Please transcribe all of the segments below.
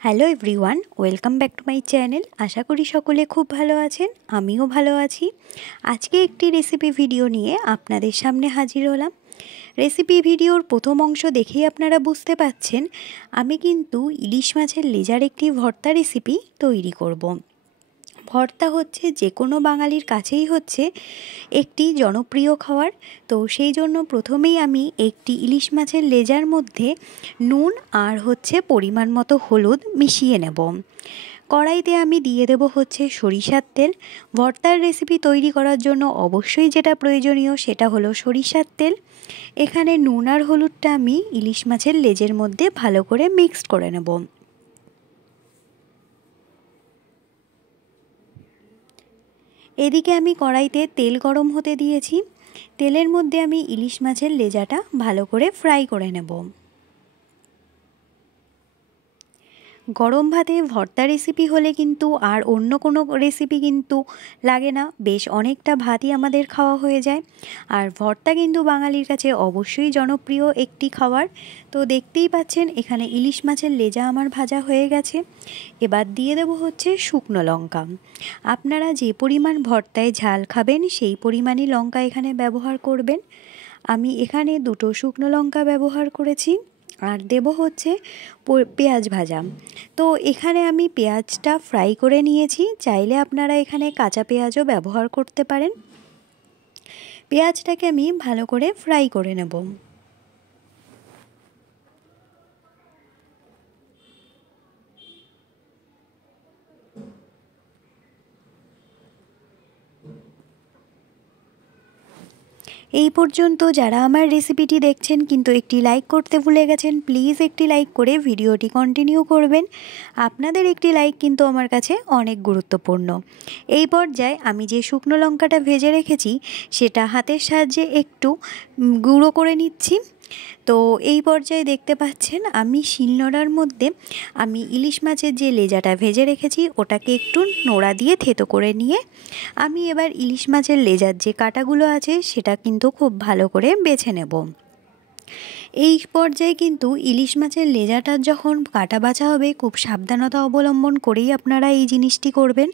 Hello everyone, welcome back to my channel. আশা করি সকলে খুব ভালো আছেন, আমিও ভালো আছি। আজকে একটি রেসিপি ভিডিও নিয়ে আপনাদের সামনে হাজির হলাম। রেসিপি ভিডিওর প্রথম অংশ দেখেই আপনারা বুঝতে পাচ্ছেন আমি কিন্তু ইলিশ মাছের লেজার একটি ভর্তা রেসিপি তৈরি করব। ভর্তা হচ্ছে যে কোনো বাঙালির কাছেই হচ্ছে একটি জনপ্রিয় খাবার। তো সেই জন্য প্রথমেই আমি একটি ইলিশ মাছের লেজার মধ্যে নুন আর পরিমাণ মতো হলুদ মিশিয়ে নেব। কড়াইতে আমি দিয়ে দেব সরিষার তেল। ভর্তার রেসিপি তৈরি করার জন্য অবশ্যই যেটা প্রয়োজনীয় সেটা হলো সরিষার তেল। এখানে নুন আর হলুদটা আমি ইলিশ মাছের লেজের মধ্যে ভালো করে মিক্সড করে নেব। এদিকে আমি কড়াইতে তেল গরম হতে দিয়েছি। তেলের মধ্যে আমি ইলিশ মাছের লেজাটা ভালো করে ফ্রাই করে নেব। গরম ভাতে ভর্তা রেসিপি হলে কিন্তু আর অন্য কোনো রেসিপি কিন্তু লাগে না, বেশ অনেকটা ভাতই আমাদের খাওয়া হয়ে যায়। আর ভর্তা কিন্তু বাঙালির কাছে অবশ্যই জনপ্রিয় একটি খাবার। তো দেখতেই পাচ্ছেন এখানে ইলিশ মাছের লেজা আমার ভাজা হয়ে গেছে। এবার দিয়ে দেবো শুকনো লঙ্কা। আপনারা যে পরিমাণ ভর্তায় ঝাল খাবেন সেই পরিমাণই লঙ্কা এখানে ব্যবহার করবেন। আমি এখানে 2টো শুকনো লঙ্কা ব্যবহার করেছি। আর দেব পেঁয়াজ ভাজা। তো এখানে আমি পেঁয়াজটা ফ্রাই করে নিয়েছি, চাইলে আপনারা এখানে কাঁচা পেঁয়াজও ব্যবহার করতে পারেন। পেঁয়াজটাকে আমি ভালো করে ফ্রাই করে নেব। এই পর্যন্ত যারা আমার রেসিপিটি দেখছেন কিন্তু একটি লাইক করতে ভুলে গেছেন, প্লিজ একটি লাইক করে ভিডিওটি কন্টিনিউ করবেন। আপনাদের একটি লাইক কিন্তু আমার কাছে অনেক গুরুত্বপূর্ণ। এই পর্যায়ে আমি যে শুকনো লঙ্কাটা ভেজে রেখেছি সেটা হাতের সাহায্যে একটু গুঁড়ো করে নিচ্ছি। তো এই পর্যায়ে দেখতে পাচ্ছেন আমি শিলনোড়ার মধ্যে আমি ইলিশ মাছের যে লেজাটা ভেজে রেখেছি ওটাকে একটু নোড়া দিয়ে থেতো করে নিয়ে আমি এবার ইলিশ মাছের লেজার যে কাঁটাগুলো আছে সেটা কিন্তু খুব ভালো করে বেছে নেব। এই পর্যায়ে কিন্তু ইলিশ মাছের লেজাটা যখন কাটা বাছা হবে খুব সাবধানতা অবলম্বন করেই আপনারা এই জিনিসটি করবেন,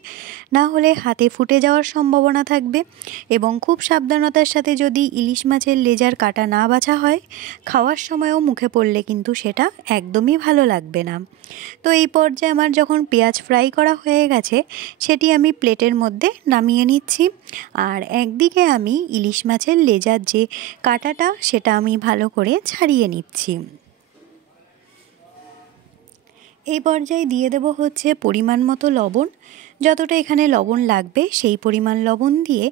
না হলে হাতে ফুটে যাওয়ার সম্ভাবনা থাকবে। এবং খুব সাবধানতার সাথে যদি ইলিশ মাছের লেজার কাটা না বাছা হয়, খাওয়ার সময়ও মুখে পড়লে কিন্তু সেটা একদমই ভালো লাগবে না। তো এই পর্যায়ে আমার যখন পেঁয়াজ ফ্রাই করা হয়ে গেছে সেটি আমি প্লেটের মধ্যে নামিয়ে নিচ্ছি। আর একদিকে আমি ইলিশ মাছের লেজার যে কাটাটা সেটা আমি ভালো করে ছাড়িয়ে নিচ্ছি। এই পর্যায়ে দিয়ে দেব পরিমাণ মতো লবণ। যতটা এখানে লবণ লাগবে সেই পরিমাণ লবণ দিয়ে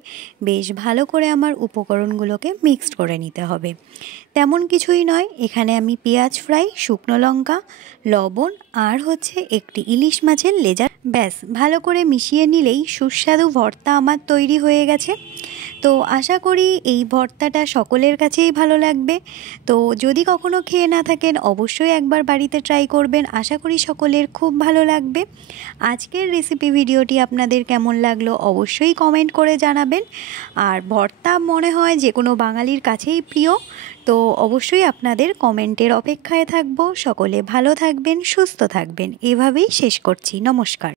বেশ ভালো করে আমার উপকরণগুলোকে মিক্সড করে নিতে হবে। তেমন কিছুই নয়, এখানে আমি পেঁয়াজ ফ্রাই, শুকনো লঙ্কা, লবণ আর একটি ইলিশ মাছের লেজা, ব্যাস ভালো করে মিশিয়ে নিলেই সুস্বাদু ভর্তা আমার তৈরি হয়ে গেছে। তো আশা করি এই ভর্তাটা সকলের কাছেই ভালো লাগবে। তো যদি কখনো খেয়ে না থাকেন অবশ্যই একবার বাড়িতে ট্রাই করবেন, আশা করি সকলের খুব ভালো লাগবে। আজকের রেসিপি ভিডিওটি আপনাদের কেমন লাগলো অবশ্যই কমেন্ট করে জানাবেন। আর ভর্তা মনে হয় যে কোনো বাঙালির কাছেই প্রিয়। তো অবশ্যই আপনাদের কমেন্টের অপেক্ষায় থাকবো। সকলে ভালো থাকবেন, সুস্থ থাকবেন। এভাবেই শেষ করছি, নমস্কার।